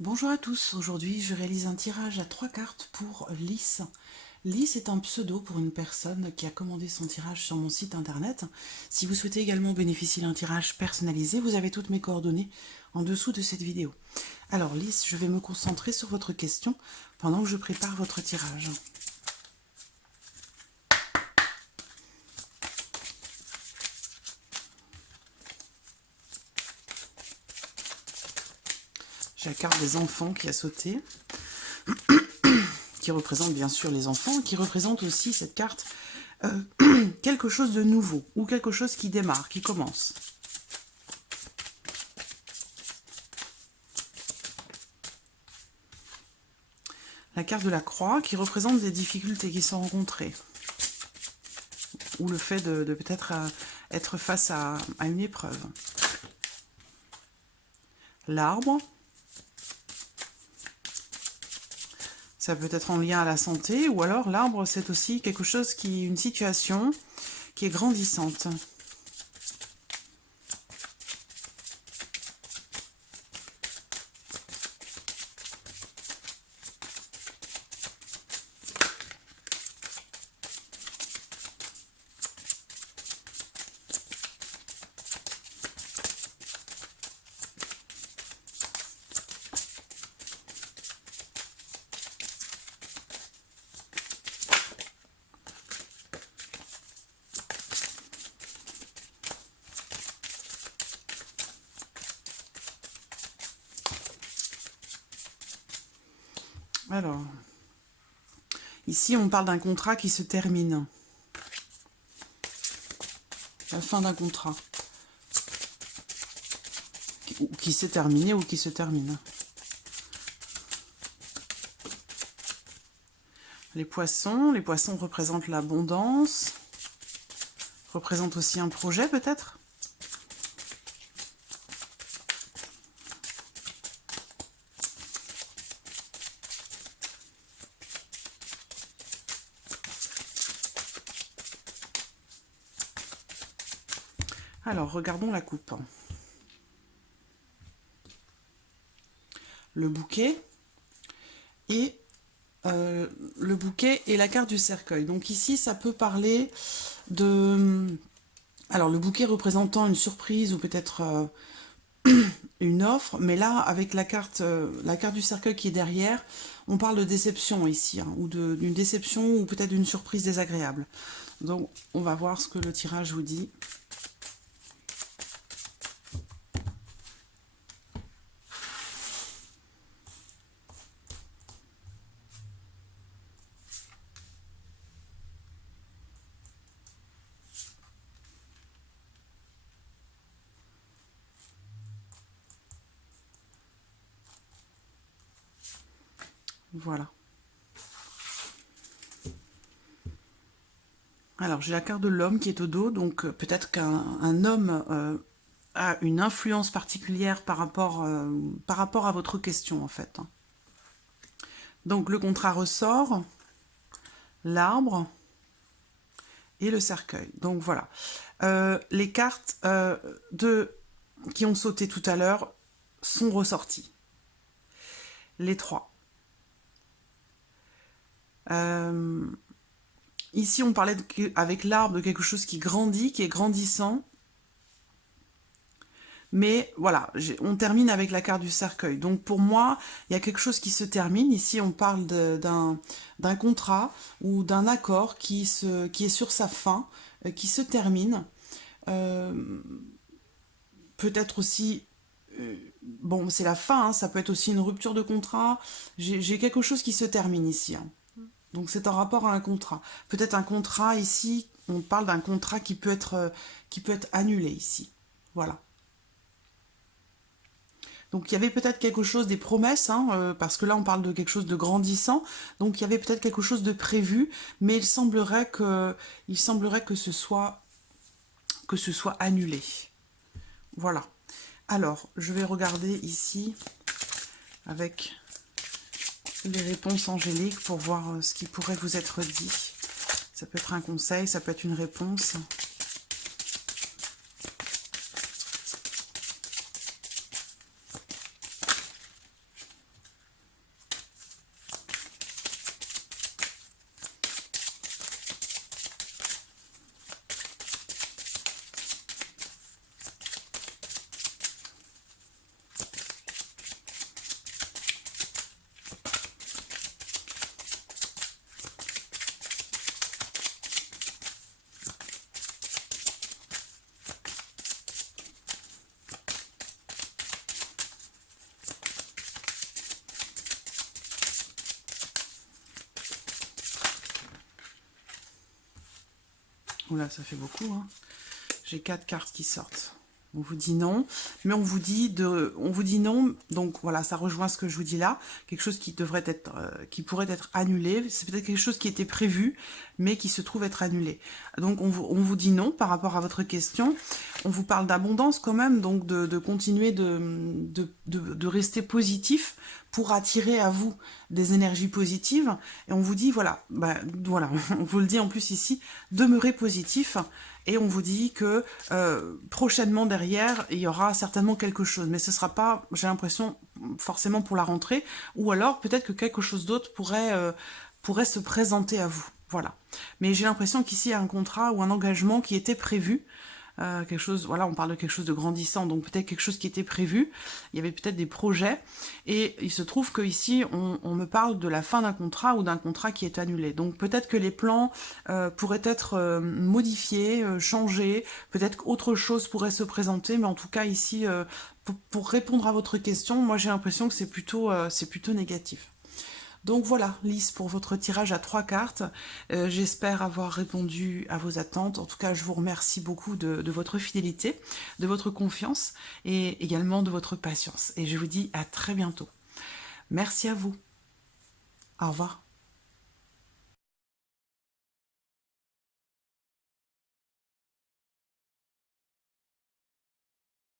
Bonjour à tous, aujourd'hui je réalise un tirage à 3 cartes pour Lys. Lys est un pseudo pour une personne qui a commandé son tirage sur mon site internet. Si vous souhaitez également bénéficier d'un tirage personnalisé, vous avez toutes mes coordonnées en dessous de cette vidéo. Alors Lys, je vais me concentrer sur votre question pendant que je prépare votre tirage. J'ai la carte des enfants qui a sauté, qui représente bien sûr les enfants, qui représente aussi cette carte quelque chose de nouveau, ou quelque chose qui démarre, qui commence. La carte de la croix qui représente des difficultés qui sont rencontrées, ou le fait de peut-être être face à une épreuve. L'arbre, ça peut être en lien à la santé, ou alors l'arbre c'est aussi quelque chose une situation qui est grandissante. Alors, ici on parle d'un contrat qui se termine. La fin d'un contrat. Qui s'est terminé ou qui se termine. Les poissons représentent l'abondance, représentent aussi un projet peut-être. Alors, regardons la coupe. Le bouquet et la carte du cercueil. Donc ici, ça peut parler de... Alors, le bouquet représentant une surprise ou peut-être une offre, mais là, avec la carte du cercueil qui est derrière, on parle de déception ici, hein, ou d'une déception ou peut-être d'une surprise désagréable. Donc, on va voir ce que le tirage vous dit. Voilà. Alors, j'ai la carte de l'homme qui est au dos, donc peut-être qu'un homme a une influence particulière par rapport à votre question, en fait. Donc, le contrat ressort, l'arbre et le cercueil. Donc, voilà. Les cartes qui ont sauté tout à l'heure sont ressorties. Les trois. Ici, on parlait avec l'arbre de quelque chose qui grandit, qui est grandissant. Mais voilà, on termine avec la carte du cercueil. Donc pour moi, il y a quelque chose qui se termine. Ici, on parle d'un contrat ou d'un accord qui est sur sa fin, qui se termine. Peut-être aussi... bon, c'est la fin, hein, ça peut être aussi une rupture de contrat. J'ai quelque chose qui se termine ici. Hein. Donc c'est en rapport à un contrat. Peut-être un contrat ici, on parle d'un contrat qui peut être annulé ici. Voilà. Donc il y avait peut-être quelque chose, des promesses, hein, parce que là on parle de quelque chose de grandissant, donc il y avait peut-être quelque chose de prévu, mais il semblerait que ce soit annulé. Voilà. Alors, je vais regarder ici avec les réponses angéliques pour voir ce qui pourrait vous être dit. Ça peut être un conseil, ça peut être une réponse. Oula, ça fait beaucoup, hein. J'ai 4 cartes qui sortent. On vous dit non, mais on vous dit non. Donc voilà, ça rejoint ce que je vous dis là. Quelque chose qui devrait être, qui pourrait être annulé. C'est peut-être quelque chose qui était prévu, mais qui se trouve être annulé. Donc on vous dit non par rapport à votre question. On vous parle d'abondance quand même, donc de continuer de rester positif pour attirer à vous des énergies positives. Et on vous dit, voilà, voilà, on vous le dit en plus ici, demeurez positif. Et on vous dit que prochainement derrière, il y aura certainement quelque chose. Mais ce ne sera pas, j'ai l'impression, forcément pour la rentrée. Ou alors peut-être que quelque chose d'autre pourrait se présenter à vous. Voilà. Mais j'ai l'impression qu'ici, il y a un contrat ou un engagement qui était prévu. Quelque chose, voilà, on parle de quelque chose de grandissant, donc peut-être quelque chose qui était prévu, il y avait peut-être des projets, et il se trouve que ici on me parle de la fin d'un contrat ou d'un contrat qui est annulé. Donc peut-être que les plans pourraient être modifiés, changés, peut-être qu'autre chose pourrait se présenter, mais en tout cas ici, pour répondre à votre question, moi j'ai l'impression que c'est plutôt négatif. Donc voilà, Lys, pour votre tirage à 3 cartes. J'espère avoir répondu à vos attentes. En tout cas, je vous remercie beaucoup de votre fidélité, de votre confiance et également de votre patience. Et je vous dis à très bientôt. Merci à vous. Au revoir.